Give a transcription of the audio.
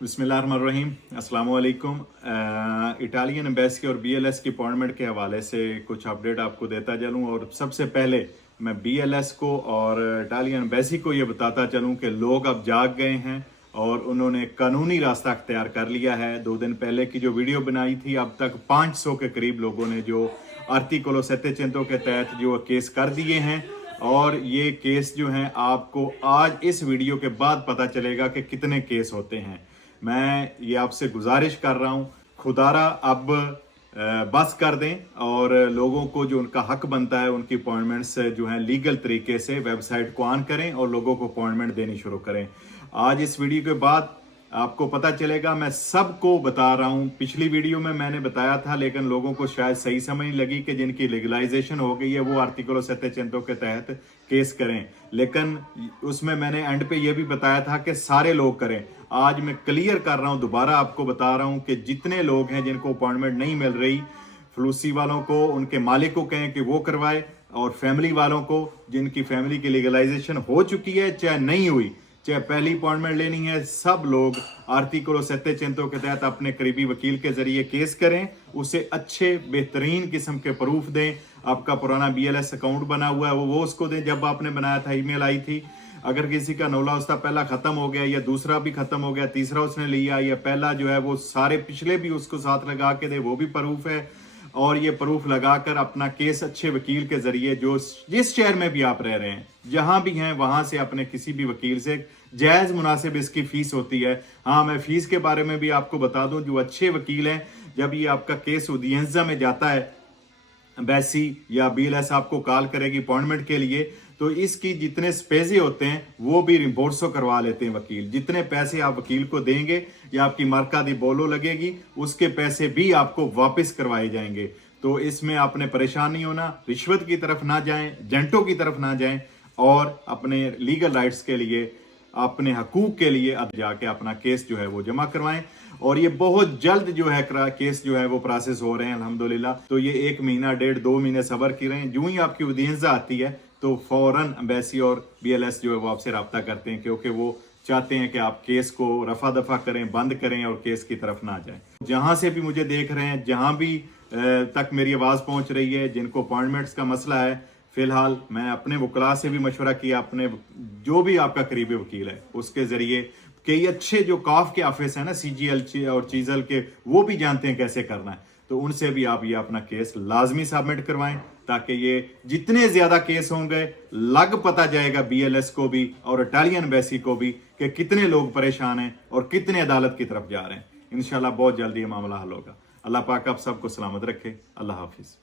बिस्मिल्लाहिर्रहमानिर्रहीम, अस्सलाम वालेकुम। इटालियन एम्बेसी और बीएलएस की अपॉइंटमेंट के हवाले से कुछ अपडेट आपको देता चलूं। और सबसे पहले मैं बीएलएस को और इटालियन एम्बेसी को ये बताता चलूं कि लोग अब जाग गए हैं और उन्होंने कानूनी रास्ता अख्तियार कर लिया है। 2 दिन पहले की जो वीडियो बनाई थी, अब तक 500 के करीब लोगों ने जो आर्टिकलो 700 के तहत जो केस कर दिए हैं। और ये केस जो हैं आपको आज इस वीडियो के बाद पता चलेगा कि कितने केस होते हैं। मैं ये आपसे गुजारिश कर रहा हूँ, खुदारा अब बस कर दें और लोगों को जो उनका हक बनता है उनकी अपॉइंटमेंट्स जो है लीगल तरीके से वेबसाइट को ऑन करें और लोगों को अपॉइंटमेंट देनी शुरू करें। आज इस वीडियो के बाद आपको पता चलेगा, मैं सबको बता रहा हूं। पिछली वीडियो में मैंने बताया था लेकिन लोगों को शायद सही समझ नहीं लगी कि जिनकी लीगलाइजेशन हो गई है वो आर्टिकलो 700 के तहत केस करें, लेकिन उसमें मैंने एंड पे ये भी बताया था कि सारे लोग करें। आज मैं क्लियर कर रहा हूं, दोबारा आपको बता रहा हूं कि जितने लोग हैं जिनको अपॉइंटमेंट नहीं मिल रही, फलूसी वालों को उनके मालिक को कहें कि वो करवाए, और फैमिली वालों को जिनकी फैमिली की लीगलाइजेशन हो चुकी है चाहे नहीं हुई, चाहे पहली अपॉइंटमेंट लेनी है, सब लोग आर्टिकलो 700 के तहत अपने करीबी वकील के जरिए केस करें। उसे अच्छे बेहतरीन किस्म के प्रूफ दें। आपका पुराना बीएलएस अकाउंट बना हुआ है वो उसको दें, जब आपने बनाया था ईमेल आई थी। अगर किसी का नौला उसका पहला खत्म हो गया या दूसरा भी खत्म हो गया, तीसरा उसने लिया या पहला जो है वो सारे पिछले भी उसको साथ लगा के दे, वो भी प्रूफ है। और ये प्रूफ लगाकर अपना केस अच्छे वकील के जरिए, जो जिस शहर में भी आप रह रहे हैं, जहां भी हैं, वहां से अपने किसी भी वकील से जायज मुनासिब इसकी फीस होती है। हाँ, मैं फीस के बारे में भी आपको बता दूं, जो अच्छे वकील हैं, जब ये आपका केस उदियंजा में जाता है, एम्बेसी या बीएलएस आपको कॉल करेगी अपॉइंटमेंट के लिए, तो इसकी जितने पैसे होते हैं वो भी रिम्बोर्सो करवा लेते हैं वकील। जितने पैसे आप वकील को देंगे या आपकी मार्का दी बोलो लगेगी, उसके पैसे भी आपको वापस करवाए जाएंगे। तो इसमें आपने परेशान नहीं होना, रिश्वत की तरफ ना जाएं, एजेंटों की तरफ ना जाएं, और अपने लीगल राइट्स के लिए, अपने हकूक के लिए अब जाके अपना केस जो है वो जमा करवाएं। और ये बहुत जल्द जो है केस जो है वो प्रोसेस हो रहे हैं अल्हम्दुलिल्लाह। तो ये 1 महीना 1.5-2 महीने सब्र की रहें। यूं ही आपकी उदियंजा आती है तो फौरन एम्बेसी और बीएलएस जो है वो आपसे रब्ता करते हैं, क्योंकि वो चाहते हैं कि आप केस को रफा दफा करें, बंद करें और केस की तरफ ना जाएं। जहां से भी मुझे देख रहे हैं, जहां भी तक मेरी आवाज पहुंच रही है, जिनको अपॉइंटमेंट्स का मसला है, फिलहाल मैं अपने वकला से भी मशवरा किया, अपने जो भी आपका करीबी वकील है उसके जरिए, कई अच्छे जो काफ के ऑफिस है ना, सीजीएल और चीजल के, वो भी जानते हैं कैसे करना है। तो उनसे भी आप ये अपना केस लाजमी सबमिट करवाएं, ताकि ये जितने ज्यादा केस होंगे लग पता जाएगा बीएलएस को भी और इटालियन एम्बेसी को भी कि कितने लोग परेशान हैं और कितने अदालत की तरफ जा रहे हैं। इंशाल्लाह बहुत जल्दी ये मामला हल होगा। अल्लाह पाक आप सबको सलामत रखे। अल्लाह हाफिज।